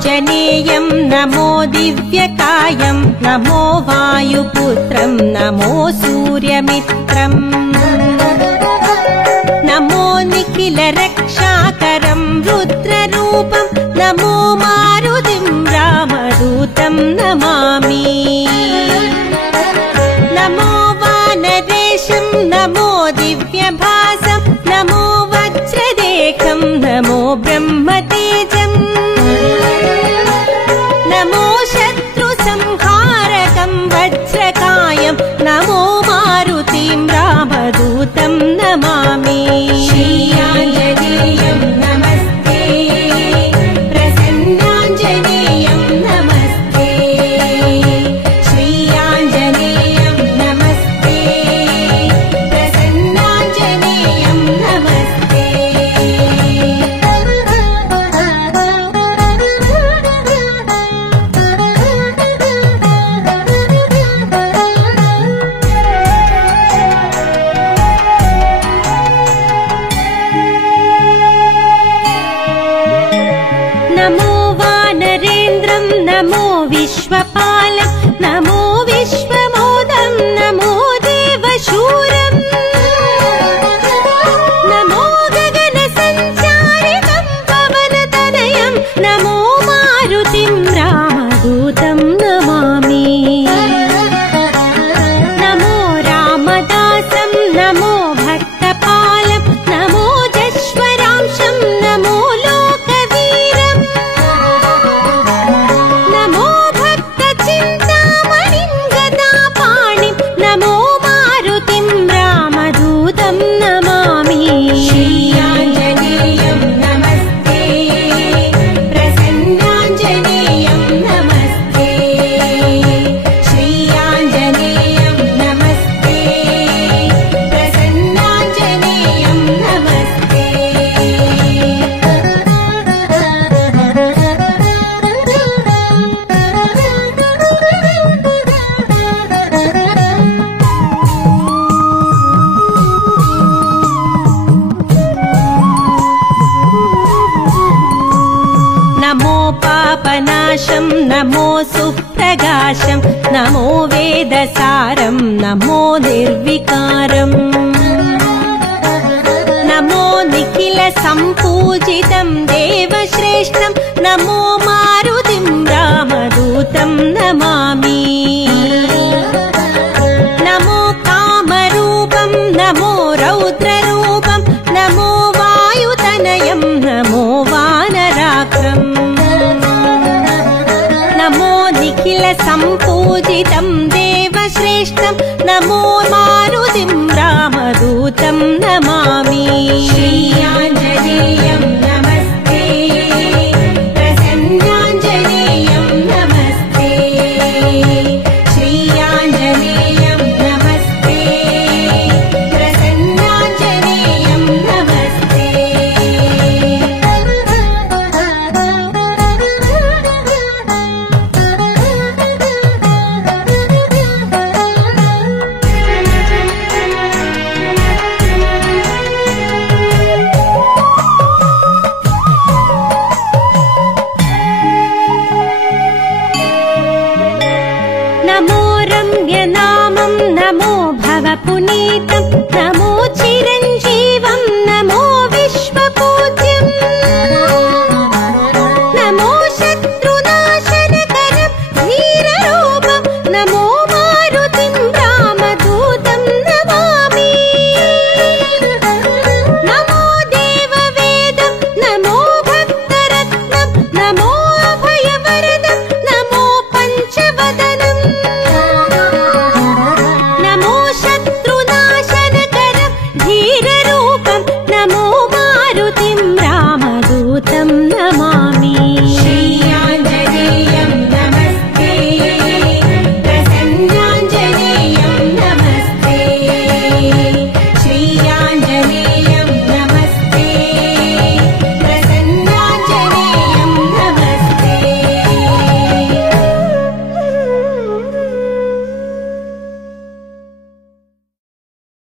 आञ्जनेयं नमो दिव्यकायं नमो वायुपुत्रं नमो सूर्यमित्रं नमो निखिलरक्षाकरं रुद्ररूपं नमो मारुतिं रामदूतं नमामि नमो वानरेशं नमो दिव्यभासं नमो वज्रदेहं नमो ब्रह्मतेजं नमो शत्रुसंहारकं वज्रकायं नमो मारुतिं रामदूतं नमामि श्रीयाञ्जनेयं नमस्ते प्रसन्नाञ्जनेयं नमस्ते श्रीयाञ्जनेयं नमस्ते प्रसन्नाञ्जनेयं नमस्ते नमो वानरेन्द्रं नमो विश्वपालं नमो विश्वमोदं नमो देवशूरं नमो गगनसञ्चारिणं पवनतनयं नमो मारुतिं रामदूतं नमामि नमो रामदासं नमो भक्तपालं नमो जश्वरांशं नमो लोकवीरं नमो भक्तचिन्तामणिं गदापाणिं नमो मारुतिं रामदूतं नमामि श्रीयाञ्जनेयं नमस्ते प्रसन्नाञ्जनेयं नमस्ते श्रीयाञ्जनेयं नमस्ते प्रसन्नाञ्जनेयं नमस्ते नमो पापनाशं नमो सुप्रकाशं नमो वेदसारं नमो निर्विकारं नमो निखिलसम्पूजितं देवश्रेष्ठं नमो मारुतिं रामदूतं नमामि नमो कामरूपं नमो रौद्ररूपं नमो वायुतनयं नमो वानराक्रं नमो निखिलसम्पूजितं देवश्रेष्ठं नमो मारुतिं रामदूतं नमामि श्रीयाञ्जनेयं